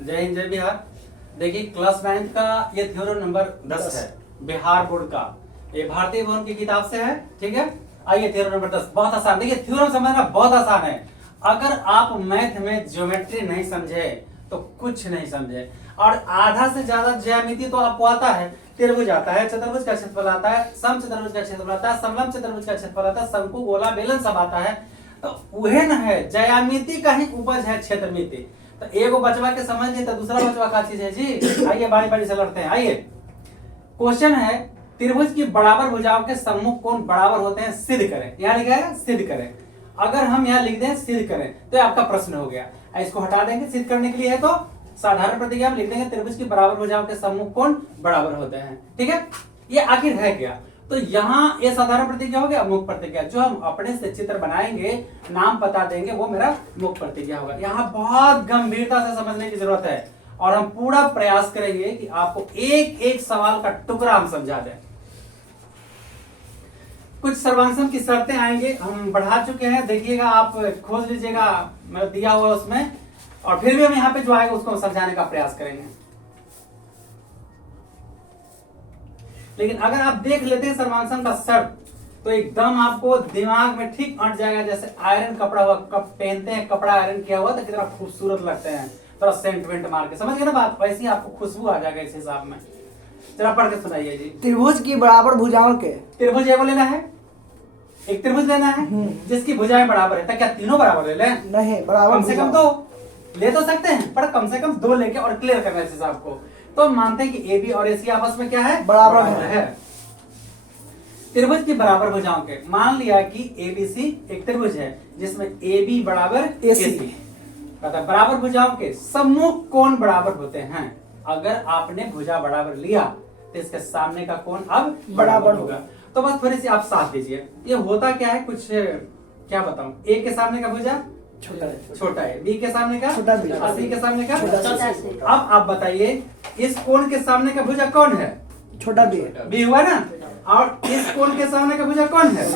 जय हिंद जय बिहार। देखिए क्लास 9 का ये थ्योरम नंबर 10 है बिहार बोर्ड का। ये भारतीय भवन की किताब से है, ठीक है। आइए थ्योरम नंबर 10 बहुत आसान। देखिए थ्योरम समझना बहुत आसान है। अगर आप मैथ में ज्योमेट्री नहीं समझे तो कुछ नहीं समझे। और आधा से ज्यादा ज्यामिति तो आपको आता है। त्रिभुज आता है, चतुर्भुज का क्षेत्रफल आता है, समचतुर्भुज का क्षेत्रफल आता है, समलंब चतुर्भुज का क्षेत्रफल आता है, शंकु गोला बेलन सब आता है। तो वह न है ज्यामिति का ही उपज है क्षेत्रमिति। तो एगो बचवा के समझ लिए तो दूसरा बचवा का चीज है जी। आइए बारी बारी से लड़ते हैं। आइए क्वेश्चन है त्रिभुज की बराबर भुजाओं के सम्मुख कोण बराबर होते हैं सिद्ध करें। यहाँ लिखा है सिद्ध करें। अगर हम यहाँ लिख दें सिद्ध करें तो आपका प्रश्न हो गया। इसको हटा देंगे। सिद्ध करने के लिए है तो साधारण प्रतिज्ञा हम लिख देंगे त्रिभुज की बराबर भुजाओं के सम्मुख कोण बराबर होते हैं, ठीक है। ये आखिर है क्या? तो यहाँ ये साधारण प्रतिज्ञा हो गया। मुख्य प्रतिज्ञा जो हम अपने से चित्र बनाएंगे, नाम बता देंगे, वो मेरा मुख्य प्रतिज्ञा होगा। यहाँ बहुत गंभीरता से समझने की जरूरत है और हम पूरा प्रयास करेंगे कि आपको एक एक सवाल का टुकड़ा हम समझा दें। कुछ सर्वांशम की शर्तें आएंगे, हम बढ़ा चुके हैं, देखिएगा आप खोज लीजिएगा, मेरा दिया हुआ उसमें। और फिर भी हम यहाँ पे जो आएगा उसको समझाने का प्रयास करेंगे। लेकिन अगर आप देख लेते हैं सर्वांशम का शर्त तो एकदम आपको दिमाग में ठीक अट जाएगा। जैसे आयरन कपड़ा हुआ, कब पहनते हैं कपड़ा आयरन किया हुआ तो कितना खूबसूरत लगते हैं, थोड़ा सेंट मार के, समझ गए ना बात। वैसे ही आपको खुशबू आ जाएगा इस हिसाब में। जरा पढ़ के सुनाइए जी। त्रिभुज की बराबर भुजाओं के, त्रिभुज एगो लेना है, एक त्रिभुज लेना है जिसकी भुजाएं बराबर है। तो क्या तीनों बराबर ले लें? नहीं, बराबर कम से कम दो ले तो सकते हैं, पर कम से कम दो लेके और क्लियर करना इस हिसाब को। तो हम मानते हैं कि ए बी और ए सी आपस में क्या है? बराबर है। त्रिभुज की बराबर भुजाओं के, मान लिया कि ए बी सी एक त्रिभुज है जिसमें ए बी बराबर ए सी, बराबर भुजाओं के सम्मुख कोण बराबर होते हैं। अगर आपने भुजा बराबर लिया तो इसके सामने का कोण अब बराबर होगा। तो बस थोड़ी सी आप साथ दीजिए। ये होता क्या है, कुछ क्या बताऊं। ए के सामने का भुजा छोटा है, बी के सामने का छोटा बी, और सी के सामने का छोटा सी। अब आप बताइए इस कोण के सामने का भुजा कौन है? छोटा बी, बी हुआ ना। और इस कोण के सामने का भुजा कौन है?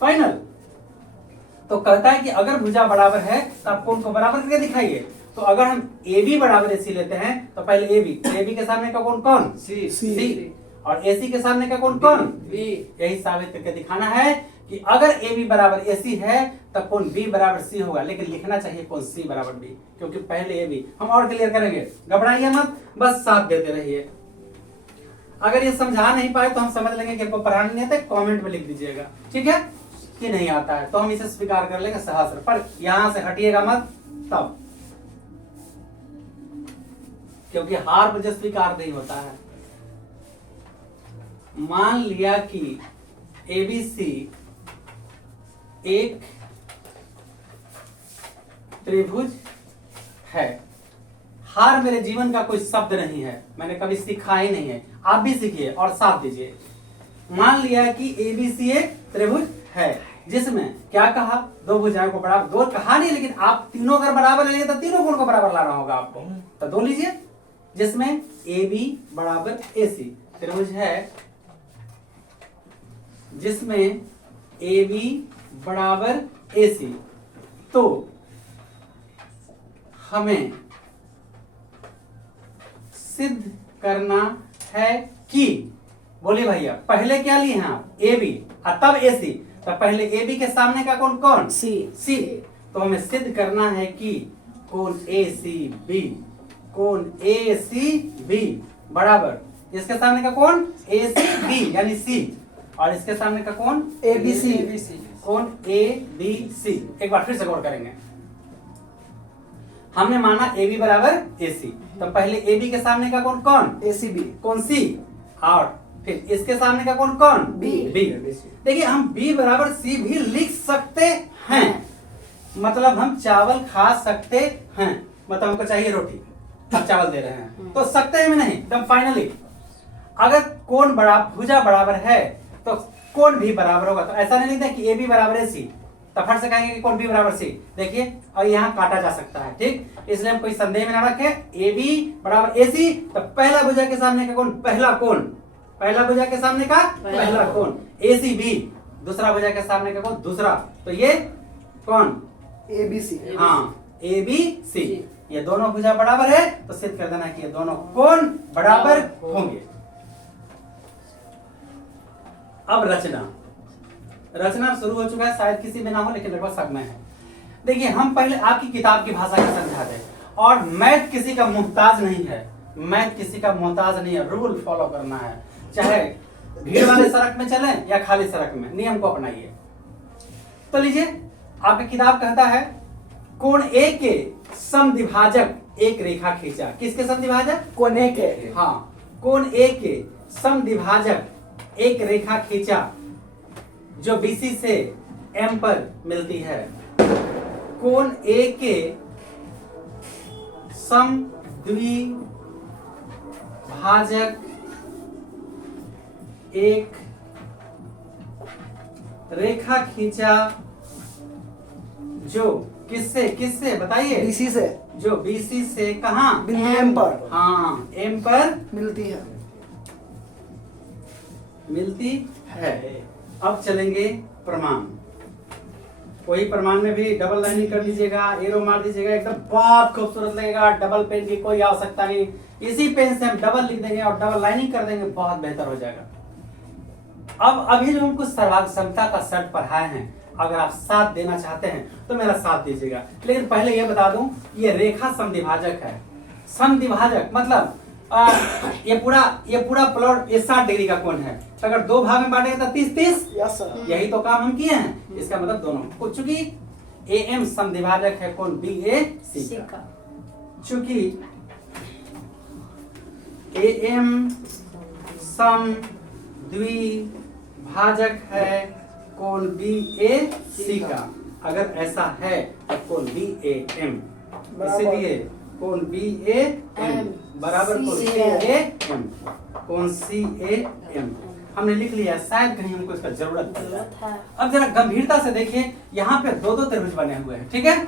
फाइनल। तो कहता है कि अगर भुजा बराबर है तो आप कोण को बराबर करके दिखाइए। तो अगर हम ए बी बराबर ए सी लेते हैं तो पहले ए बी के सामने का कोण कौन? सी। और ए सी के सामने का कोण कौन? बी। यही साबित करके दिखाना है कि अगर ए बी बराबर ए सी है तब कोण बी बराबर सी होगा। लेकिन लिखना चाहिए कोण सी बराबर बी, क्योंकि पहले ए बी। हम और क्लियर करेंगे, घबराइए मत, बस साथ देते रहिए। अगर ये समझा नहीं पाए तो हम समझ लेंगे कि आपको पढ़ाना नहीं आता, कमेंट में लिख दीजिएगा, ठीक है, कि नहीं आता है। तो हम इसे स्वीकार कर लेंगे सहस्र, पर यहां से हटिएगा मत तब, क्योंकि हार मुझे स्वीकार नहीं होता है। मान लिया कि एबीसी एक त्रिभुज है। हार मेरे जीवन का कोई शब्द नहीं है, मैंने कभी सीखा ही नहीं है। आप भी सीखिए और साथ दीजिए। मान लिया कि एबीसी एक त्रिभुज है जिसमें क्या कहा, दो भुजाओं को बराबर, दो कहा नहीं, लेकिन आप तीनों अगर बराबर लेंगे तो तीनों कोण को बराबर लाना होगा आपको। तो दो लीजिए, जिसमें ए बी बराबर ए सी त्रिभुज है, जिसमें ए बी बराबर ए सी। तो हमें सिद्ध करना है कि, बोलिए भैया, पहले क्या लिए हैं आप? ए बी और तब ए सी। तो पहले ए बी के सामने का कोण कौन? सी। तो हमें सिद्ध करना है कि कोण ए सी बी, कोण ए सी बी बराबर इसके सामने का कोण ए सी बी यानी सी, और इसके सामने का कोण ए बी सी, कोण ए बी सी। एक बार फिर से गौर करेंगे। हमने माना ए बी बराबर ए सी, तो पहले ए बी के सामने का कोण कौन? ए सी बी, कोण सी, और फिर इसके सामने का कोण कौन? बी। देखिए हम बी बराबर सी भी लिख सकते हैं, मतलब हम चावल खा सकते हैं। मतलब हमको चाहिए रोटी, अब चावल दे रहे हैं तो सकते हैं नहीं, एकदम फाइनली। अगर कोण बराबर, भुजा बराबर है तो कोण भी बराबर होगा। तो ऐसा नहीं लिखते कि ए बी बराबर है सी, तो फट से कहेंगे कि कोण बी बराबर सी। देखिए और यहाँ काटा जा सकता है, ठीक, इसलिए हम कोई संदेह में ना रखें। ए बी बराबर ए सी, तो पहला भुजा के सामने का कोण पहला कोण, पहला भुजा के सामने का पहला कोण ए सी बी, दूसरा भुजा के सामने का कोण दूसरा। तो ये कौन? A B C. हाँ ए बी सी। ये दोनों भुजा बराबर है तो सिद्ध कर देना कि ये दोनों कोण बराबर होंगे। अब रचना शुरू हो चुका है, शायद किसी में ना हो लेकिन लगभग सब में है। देखिए हम पहले आपकी किताब की भाषा को समझा दें, और मैथ किसी का मुहताज नहीं है, मैथ किसी का मोहताज नहीं है, रूल फॉलो करना है, चाहे भीड़ वाले सड़क में चलें या खाली सड़क में, नियम को अपनाइए। तो लीजिए आपकी किताब कहता है कोण ए के समद्विभाजक एक रेखा खींचा। किसके समद्विभाजक? कोण ए के। हाँ, कोण ए के समद्विभाजक एक रेखा खींचा जो BC से M पर मिलती है। कोण ए के समद्विभाजक एक रेखा खींचा जो किससे किससे बताइए? BC से। जो BC से कहां? बिंदु M पर। हाँ, M पर मिलती है। मिलती है। अब चलेंगे प्रमाण। कोई प्रमाण में भी डबल लाइनिंग कर दीजिएगा, एरो मार दीजिएगा, एकदम बहुत खूबसूरत लगेगा। डबल पेन की कोई आवश्यकता नहीं, इसी पेन से हम डबल लिख देंगे और डबल लाइनिंग कर देंगे, बहुत बेहतर हो जाएगा। अब अभी जो हम कुछ सर्वाक्षमता का शर्त पढ़ाए हैं, अगर आप साथ देना चाहते हैं तो मेरा साथ दीजिएगा। लेकिन पहले यह बता दूं, ये रेखा समद्विभाजक है। समद्विभाजक मतलब ये पूरा प्लॉट 60 डिग्री का कोण है, तो अगर दो भाग में बांटेंगे तो 30-30। Yes sir. यही तो काम हम किए हैं। इसका मतलब दोनों, चूंकि AM समद्विभाजक है कोण BAC का, चूंकि AM समद्विभाजक है कोण BAC का, अगर ऐसा है तो कोण BAM, इसलिए कोण BAM बराबर कोण CAM, कोण CAM हमने लिख लिया। शायद कहीं हमको इसका जरूरत है। अब जरा गंभीरता से देखिए, यहाँ पे दो त्रिभुज बने हुए हैं, ठीक है।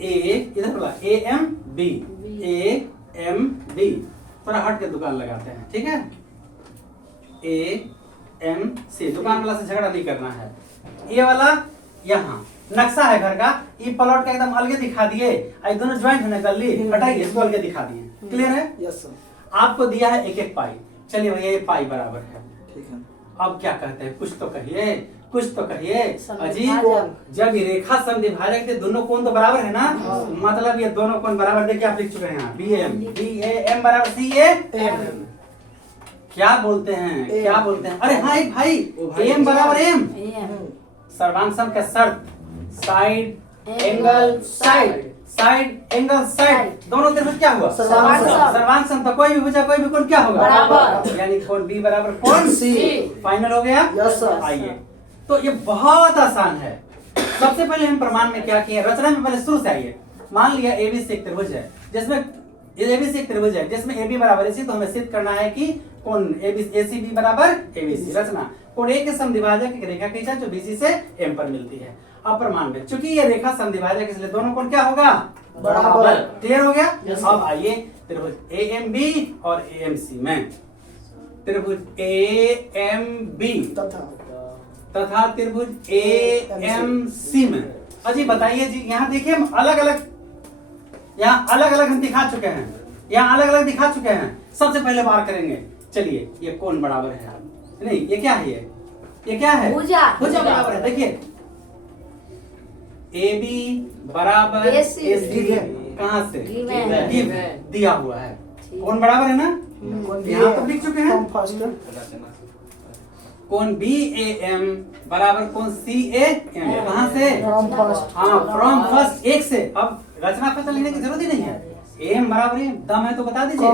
इधर बोला AMB, AMB, थोड़ा हट के दुकान लगाते हैं, ठीक है। AMC, दुकान वाला से झगड़ा नहीं करना है। ये वाला यहाँ नक्शा है घर का, ये प्लॉट का एकदम अलगे दिखा दिए, दोनों ज्वाइंट है ना, गली हटाइए, इसको अलगे दिखा दिए। क्लियर है? Yes sir. आपको दिया है एक पाई, चलिए भैया ये पाई बराबर है, ठीक है। अब क्या कहते हैं? कुछ तो कहिए, कुछ तो कहिए। अजीब, समद्विभाजक। जब ये रेखा समद्विभाजक थे, दोनों कोण तो बराबर है ना, मतलब ये दोनों कोण बराबर। देखिए आप लिख चुके हैं यहाँ BAM बराबर CAM। क्या बोलते हैं? क्या बोलते हैं? अरे हाँ एक भाई, AM बराबर M, सर्वांशम का शर्त, side angle side, side angle side, दोनों त्रिभुज क्या हुआ? सर्वांशम। तो कोई भी भुजा कोई भी कोण क्या होगा? बराबर, यानी कोण B बराबर कोण C। फाइनल हो गया? Yes sir. आइए, तो ये बहुत आसान है। सबसे पहले हम प्रमाण में क्या किए, रचना में पहले शुरू से आइए। मान लिया ABC एक त्रिभुज है, जिसमें ABC एक त्रिभुज है जिसमें AB बराबर AC, तो हमें सिद्ध करना है कि कोण ACB बराबर ABC। रचना, कोण A के समद्विभाजक एक रेखा खींचा जो BC से M पर मिलती है। अब प्रमाण में, चूंकि ये रेखा समद्विभाजक इसलिए दोनों कोण क्या होगा? बराबर। क्लियर हो गया? Yes, अब आइए त्रिभुज AMB और AMC में, त्रिभुज AMB तथा त्रिभुज AMC में। अजी बताइए जी, यहाँ देखिए हम अलग अलग हम दिखा चुके हैं, यहाँ अलग अलग दिखा चुके हैं। सबसे पहले बार करेंगे, चलिए ये कोण बराबर है, नहीं ये क्या है, ये क्या है? भुजा बराबर है। देखिए AB बराबर AC, कहाँ से? गिव दिया हुआ है। कोण बराबर है ना, यहाँ तो लिख चुके हैं। कोण BAM बराबर कोण CAM, कहाँ से? हाँ, फ्रॉम फर्स्ट, एक से। अब रचना पता लेने की जरूरत ही नहीं है। AM बराबर M, दम है तो बता दीजिए।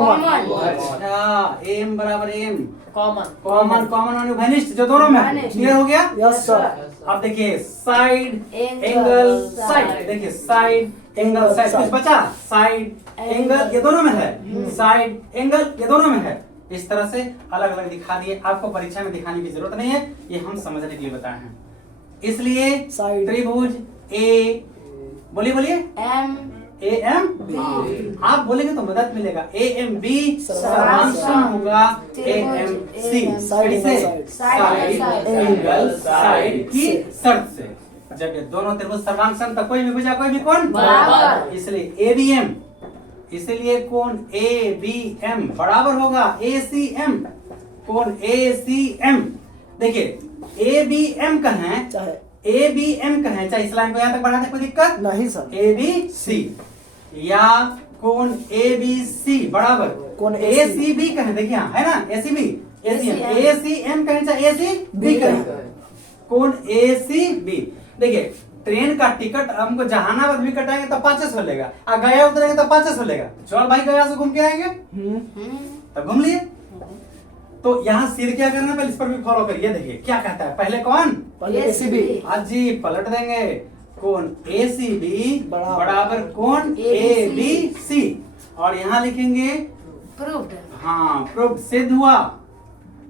अच्छा, AM बराबर M, कॉमन और घनिष्ठ जो दोनों में। क्लियर हो गया? Yes sir. अब देखिए साइड एंगल साइड, देखिए साइड एंगल साइड, कुछ बचा? साइड एंगल ये दोनों में है, साइड एंगल ये दोनों में है। इस तरह से अलग अलग दिखा दिए, आपको परीक्षा में दिखाने की जरूरत नहीं है, ये हम समझने के लिए बताए हैं। इसलिए त्रिभुज A, बोलिए AM, आप बोलेंगे तो मदद मिलेगा। AMB सर्वांशम होगा AMC, साइड एंगल साइड की शर्त से। जब ये दोनों त्रिभुज सर्वांग तो कोई भी भुजा कोई भी कोण बराबर। इसलिए ABM, इसलिए कोण ABM बराबर होगा ACM, कोण ACM। देखिए ABM कहें चाहे ABM कहें, चाहे इस लाइन को यहां तक बढ़ाने कोई दिक्कत नहीं सर। ABC या कोण ABC बराबर कोण ACB कहें, देखिए यहाँ है ना ACB ACM ACM कहें चाहे ACB कहें, कोण ACB। देखिए ट्रेन का टिकट हमको जहानाबाद भी कटाएंगे तो 500 लेगा, और गया उतरेंगे तो 500 लेगा। चल भाई गया से घूम के आएंगे तब घूम लिए। तो यहाँ सिर क्या करना पहले इस पर भी फॉलो करिए। देखिए क्या कहता है, पहले कौन पहले ACB आज जी पलट देंगे, कोण ACB बराबर कोण ABC ABC, और यहाँ लिखेंगे प्रूव्ड। हाँ प्रूफ सिद्ध हुआ,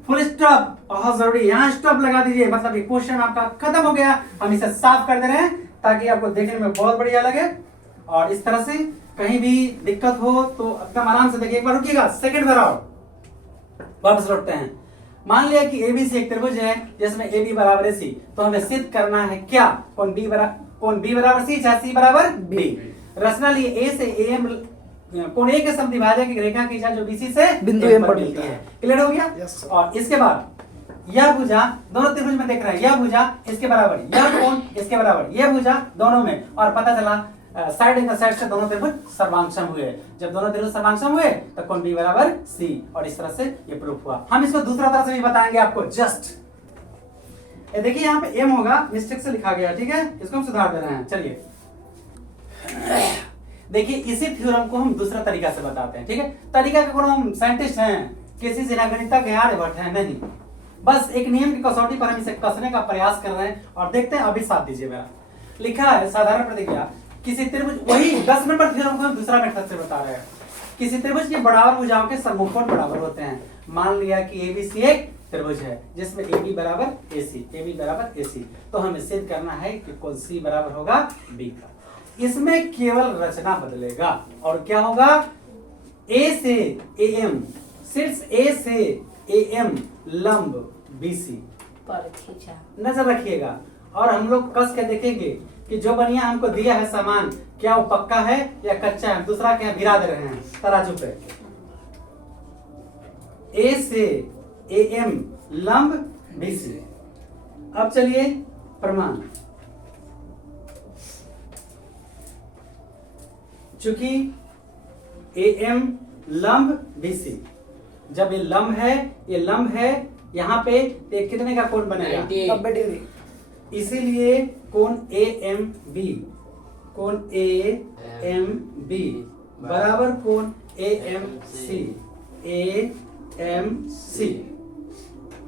फुल स्टॉप। बहुत जरूरी यहाँ स्टॉप लगा दीजिए, मतलब ये क्वेश्चन आपका खत्म हो गया। हम इसे साफ कर दे रहे हैं ताकि आपको देखने में बहुत बढ़िया लगे, और इस तरह से कहीं भी दिक्कत हो तो एकदम आराम से देखिए। एक बार रुकिएगा, सेकंड बार आओ, वापस लौटते हैं। मान लिया कि ABC एक त्रिभुज है जिसमें AB बराबर AC, तो हमें सिद्ध करना है क्या, कोण B बराबर C चाहे C बराबर B। रचना A से AM कोण A के समद्विभाजक की रेखा खींचा जो BC से बिंदु M M पर मिलता मिलती है। क्लियर हो गया। Yes, sir। और इसके बाद यह भुजा दोनों त्रिभुज में देख रहे हैं, यह भुजा इसके बराबर, यह कोण इसके बराबर, यह भुजा दोनों में, और पता चला साइड इन साइड से दोनों त्रिभुज सर्वांगसम हुए। जब दोनों त्रिभुज सर्वांगसम हुए तो कोण B बराबर C, और इस तरह से ये प्रूफ हुआ। हम इसको दूसरा तरह से भी बताएंगे आपको। जस्ट ये देखिए यहाँ पे M होगा, मिस्टेक से लिखा गया, ठीक है, इसको हम सुधार दे रहे हैं। चलिए देखिए इसी थ्योरम को हम दूसरा तरीका से बताते हैं, ठीक है। तरीका के कोनो हम साइंटिस्ट हैं, किसी से गणितज्ञ हैं, आर्यभट्ट हैं, नहीं, बस एक नियम की कसौटी पर हम इसे कसने का प्रयास कर रहे हैं, और देखते हैं। अभी साथ दीजिए मेरा। लिखा है साधारण प्रतिज्ञा, किसी त्रिभुज, वही 10 नंबर थ्योरम को हम दूसरा मेथड से बता रहे हैं। किसी त्रिभुज की बराबर भुजाओं के सम्मुखकोण बराबर होते हैं। मान लिया कि ABC एक त्रिभुज है जिसमें AB बराबर AC, तो हमें सिद्ध करना है कि कोण C बराबर होगा B का। इसमें केवल रचना बदलेगा, और क्या होगा, A से AM, शीर्ष A से AM लंब BC पर खींचा। नजर रखिएगा, और हम लोग कस के देखेंगे कि जो बनिया हमको दिया है सामान, क्या वो पक्का है या कच्चा है। दूसरा क्या गिरा दे रहे हैं तराजू पे। A से AM लंब BC। अब चलिए प्रमाण, चूंकि AM लंब BC, जब ये लंब है, ये लंब है यहाँ पे, ये कितने का कोण बनेगा, 90 डिग्री। इसीलिए कोण AMB, कोण AMB बराबर कोण AMC, AMC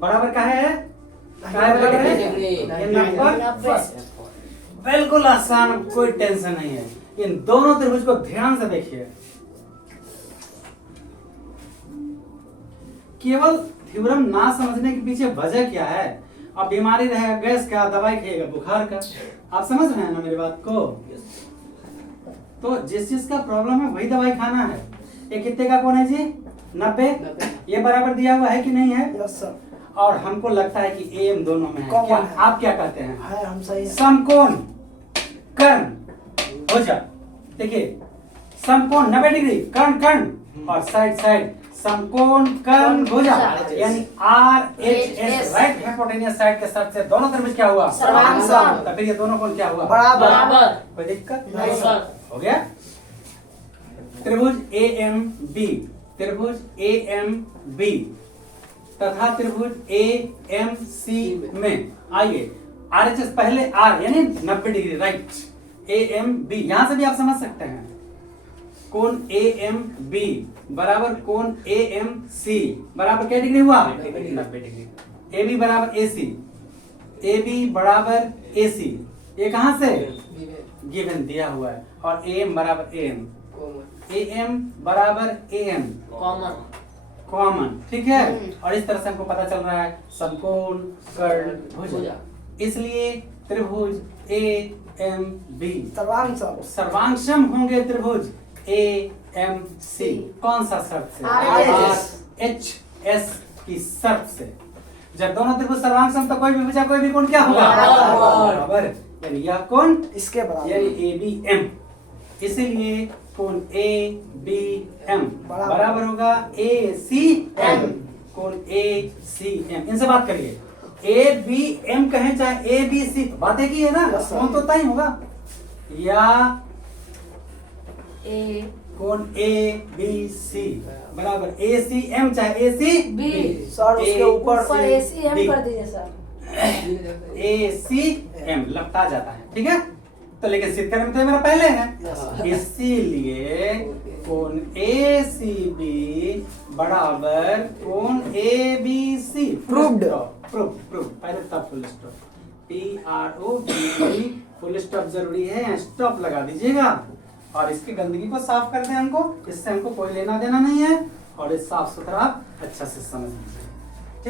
बराबर का है, बराबर है ये 90। बिल्कुल आसान, कोई टेंशन नहीं है। इन दोनों त्रिभुज को ध्यान से देखिए। केवल थ्योरम ना समझने के पीछे वजह क्या है। अब बीमारी रहेगा गैस का, दवाई खाइएगा बुखार का। आप समझ रहे हैं ना मेरी बात को। तो जिस चीज का प्रॉब्लम है वही दवाई खाना है। ये कितने का कोण है जी, 90। ये बराबर दिया हुआ है कि नहीं है, यस सर। और हमको लगता है कि AM दोनों में है। कॉमन क्या है। आप क्या कहते हैं, है हम सही है। समकोण कर्ण भुजा। देखिए समकोण 90 डिग्री, कर्ण कर्ण, और साइड साइड समकोण कर्ण भुजा, यानी RHS राइट हाइपोटेन्यूस साइड के साथ से दोनों त्रिभुज क्या हुआ, सर्वांगसम। तो फिर ये दोनों कोण क्या हुआ, बराबर। कोई दिक्कत नहीं सर। हो गया। त्रिभुज AMB, त्रिभुज AMB तथा त्रिभुज AMC में आइए RHS पहले R यानी 90 डिग्री राइट, AMB यहां से भी आप समझ सकते हैं। कोण AMB बराबर कोण AMC बराबर क्या डिग्री हुआ, 90 डिग्री। AB बराबर AC, AB बराबर AC, ये कहां से गिवन दिया हुआ है, और AM बराबर AM, AM बराबर AM कॉमन। कॉमन, ठीक है। और इस तरह से हमको पता चल रहा है समकोण कर्ण भुजा। इसलिए त्रिभुज AMB सर्वांगसम। सर्वांगसम होंगे त्रिभुज AMC। कौन सा शर्त से, RHS की शर्त से। जब दोनों त्रिभुज सर्वांगसम तो कोई भी भुजा कोई भी कोण क्या होगा, बराबर। बराबर। यानी यह कोण इसके बराबर यानी ABM, इसीलिए कोण ABM बराबर बराबर होगा ACM, कोण ACM। इनसे बात करिए, ABM कहें चाहे ABC, बात एक ही है ना, Yes, sir. कोण तो तय होगा, या ए कोण ABC बराबर ACM चाहे ACB, सर उसके ऊपर ऊपर एसी हम कर दीजिए सर। ACM लपटा जाता है, ठीक है। तो लेकिन सिद्ध करने में तो ये मेरा पहले है, Yes. इसीलिए कोण ACB बराबर कोण ABC। Proved. प्रूफ पहले तब full stop, PROVE full stop जरूरी है, स्टॉप लगा दीजिएगा। और इसकी गंदगी को साफ कर दें हमको, इससे हमको कोई लेना देना नहीं है, और ये साफ सुथरा अच्छा से समझ लीजिए।